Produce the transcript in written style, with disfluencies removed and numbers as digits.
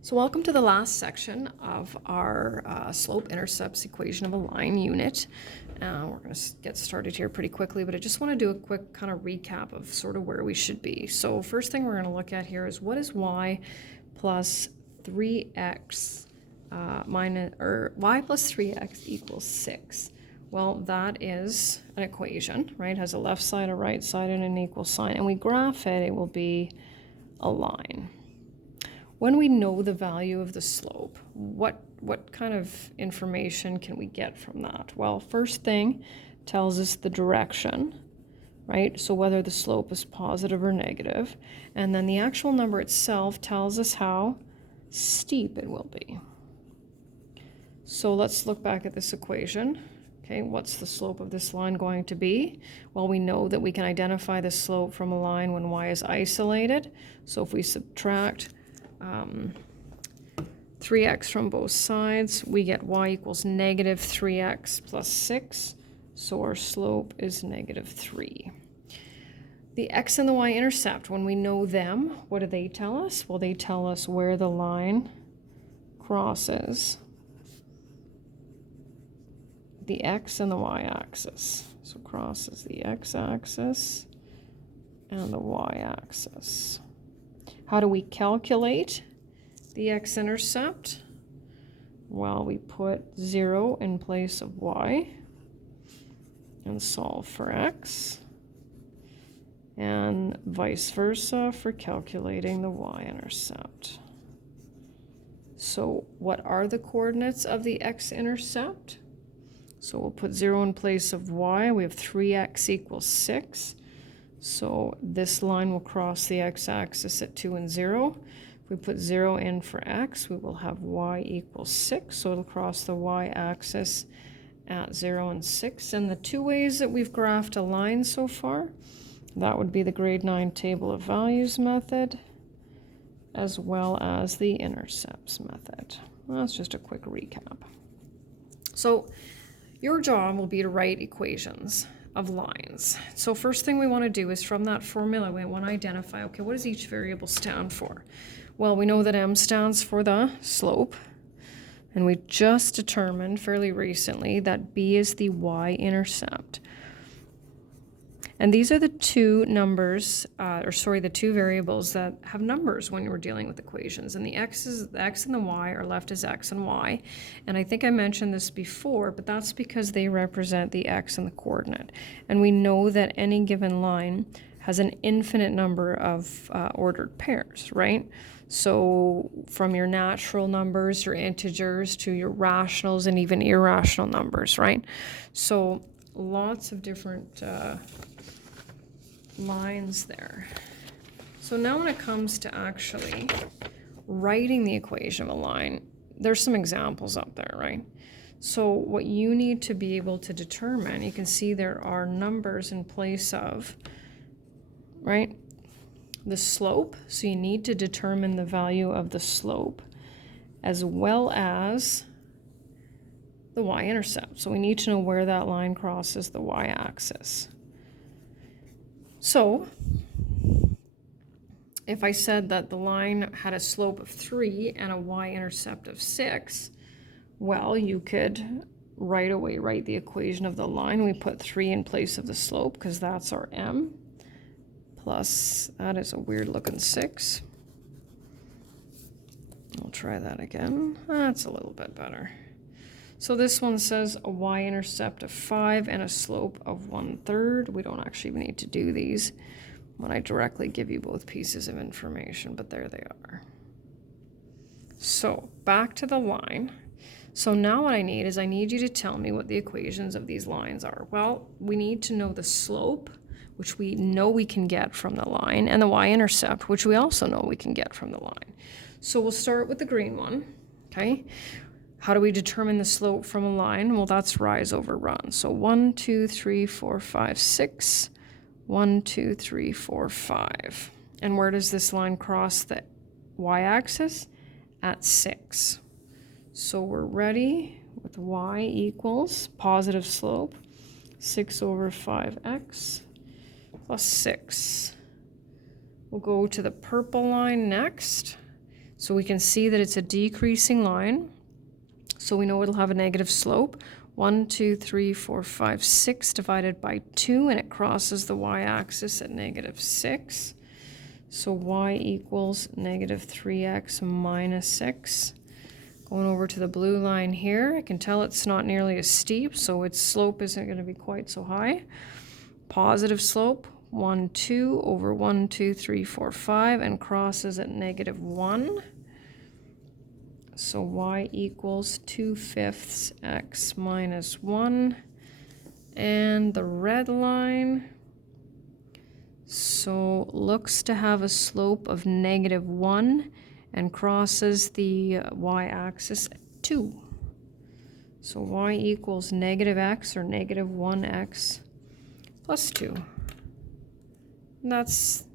So welcome to the last section of our slope-intercepts equation of a line unit. We're going to get started here pretty quickly, but I just want to do a quick kind of recap of sort of where we should be. So first thing we're going to look at here is what is y plus 3x y plus 3x equals 6. Well, that is an equation, right? It has a left side, a right side, and an equal sign. And we graph it, it will be a line. When we know the value of the slope, what kind of information can we get from that? Well, first thing tells us the direction, right? So whether the slope is positive or negative. And then the actual number itself tells us how steep it will be. So let's look back at this equation. Okay, what's the slope of this line going to be? Well, we know that we can identify the slope from a line when y is isolated. So if we subtract 3x from both sides, we get y equals negative 3x plus 6. So our slope is negative 3. The x and the y-intercept, when we know them, what do they tell us? Well, they tell us where the line crosses the x and the y-axis. So crosses the x-axis and the y-axis. How do we calculate the x-intercept? Well, we put 0 in place of y and solve for x, and vice versa for calculating the y-intercept. So what are the coordinates of the x-intercept? So we'll put 0 in place of y. We have 3x equals 6. So this line will cross the x-axis at 2 and 0. If we put 0 in for x, we will have y equals 6. So it'll cross the y-axis at 0 and 6. And the two ways that we've graphed a line so far, that would be the grade 9 table of values method, as well as the intercepts method. Well, that's just a quick recap. So your job will be to write equations of lines. So first thing we want to do is from that formula, we want to identify, okay, what does each variable stand for? Well, we know that m stands for the slope, and we just determined fairly recently that b is the y-intercept. And these are the two numbers, the two variables that have numbers when we're dealing with equations. And the x and the y are left as x and y. And I think I mentioned this before, but that's because they represent the x and the coordinate. And we know that any given line has an infinite number of ordered pairs, right? So from your natural numbers, your integers, to your rationals and even irrational numbers, right? So lots of different lines there. So now when it comes to actually writing the equation of a line, there's some examples up there, right? So what you need to be able to determine, you can see there are numbers in place of, right, the slope. So you need to determine the value of the slope as well as the y-intercept. So we need to know where that line crosses the y-axis. So if I said that the line had a slope of 3 and a y-intercept of 6, well, you could right away write the equation of the line. We put 3 in place of the slope because that's our m, plus, that is a weird looking 6. I'll try that again. That's a little bit better. So this one says a y-intercept of 5 and a slope of 1/3. We don't actually need to do these when I directly give you both pieces of information, but there they are. So back to the line. So now what I need is I need you to tell me what the equations of these lines are. Well, we need to know the slope, which we know we can get from the line, and the y-intercept, which we also know we can get from the line. So we'll start with the green one, okay? How do we determine the slope from a line? Well, that's rise over run. So 1, 2, 3, 4, 5, 6. 1, 2, 3, 4, 5. And where does this line cross the y-axis? At 6. So we're ready with y equals positive slope, 6 over 5x plus 6. We'll go to the purple line next. So we can see that it's a decreasing line. So we know it'll have a negative slope. 1, 2, 3, 4, 5, 6 divided by 2, and it crosses the y-axis at negative 6. So y equals negative 3x minus 6. Going over to the blue line here, I can tell it's not nearly as steep, so its slope isn't going to be quite so high. Positive slope, 1, 2 over 1, 2, 3, 4, 5, and crosses at negative 1. So y equals 2/5 x minus 1. And the red line, so looks to have a slope of negative 1 and crosses the y-axis at 2. So y equals negative x, or negative 1x plus 2. And that's